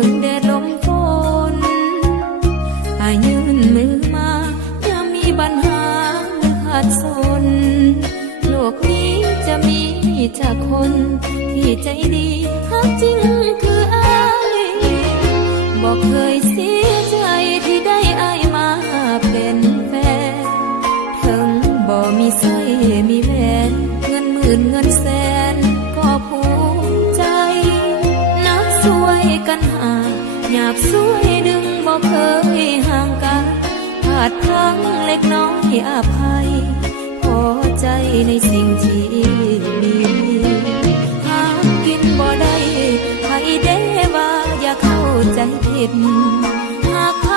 ถึงแดดลมฝนอายื่นมือมาอย่ามีปัญหาหรือขาดสนโลกนี้จะมีจากคนที่ใจดีฮักจริงคืออายบอกเคยเสียใจที่ได้อายมาเป็นแฟนถึงบ่มีสร้อยมีแหวนเงินหมื่นเงินแสนก็ภูมิใจนักสวยกันห่างหยาบสวยดึงบ่เคยห่างกันพลาดพลั้งเล็กน้อยอภัยพอใจในสิ่งที่มีหากินบ่ได้ให้เด้ว่าอย่าเข้าใจผิดหากใคร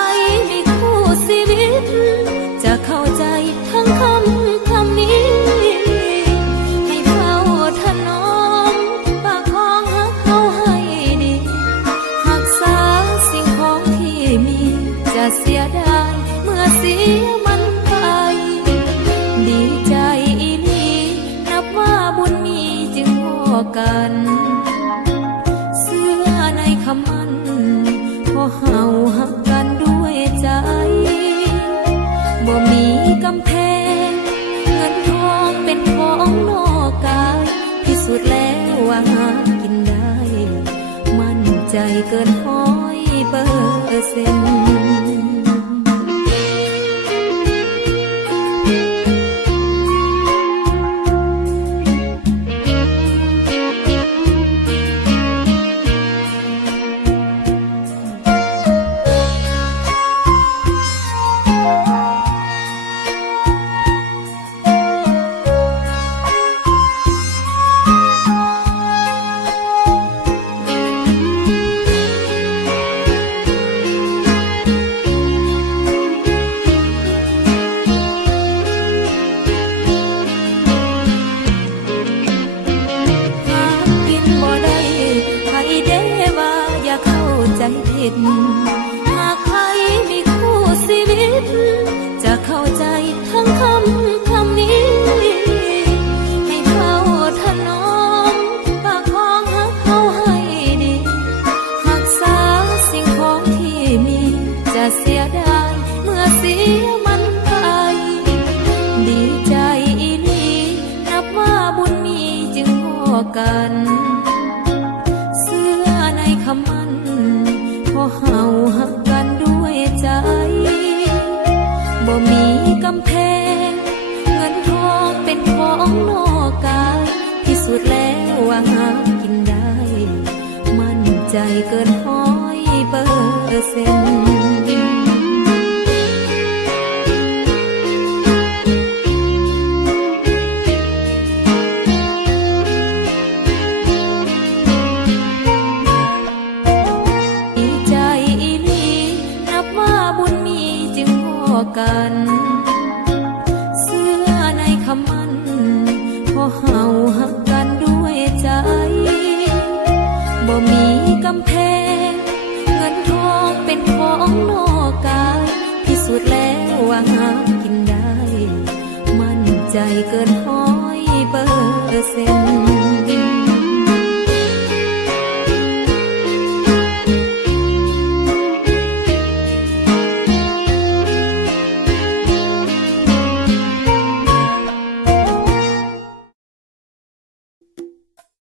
มีคู่ชีวิตจะเข้าใจทั้งคำนี้ให้เฝ้าถนอมปากของฮักเขาให้ดีรักษาสิ่งของที่มีจะเสียดายเมื่อเสียมันไปดีใจอีหลีนับว่าบุญมีจึงพอกันเสื้อในคำมันพอเฮาหักกันด้วยใจบ่มีกำแพงเงินทองเป็นของนอกกายพิสูจน์แล้วว่าหากินได้มั่นใจเกิน100%หากใครมีคู่ชีวิตจะเข้าใจทั้งคำนี้ให้เฝ้าถนอมปากของฮักเขาให้ดีรักษาสิ่งของที่มีจะเสียดายเมื่อเสียมันไปดีใจอีหลีนับว่าบุญมีจึงพอกันเสื้อในคำมันพอเฮาหักกันด้วยใจบ่มีกำแพงเงินทองเป็นของนอกกายพิสูจน์แล้วว่าหากินได้มั่นใจเกิน100%กันเสื้อในคำมันพอเฮาหักกันด้วยใจบ่มีกำแพงเงินทองเป็นของนอกกายพิสูจน์แล้วว่าหากินได้มั่นใจเกิน100%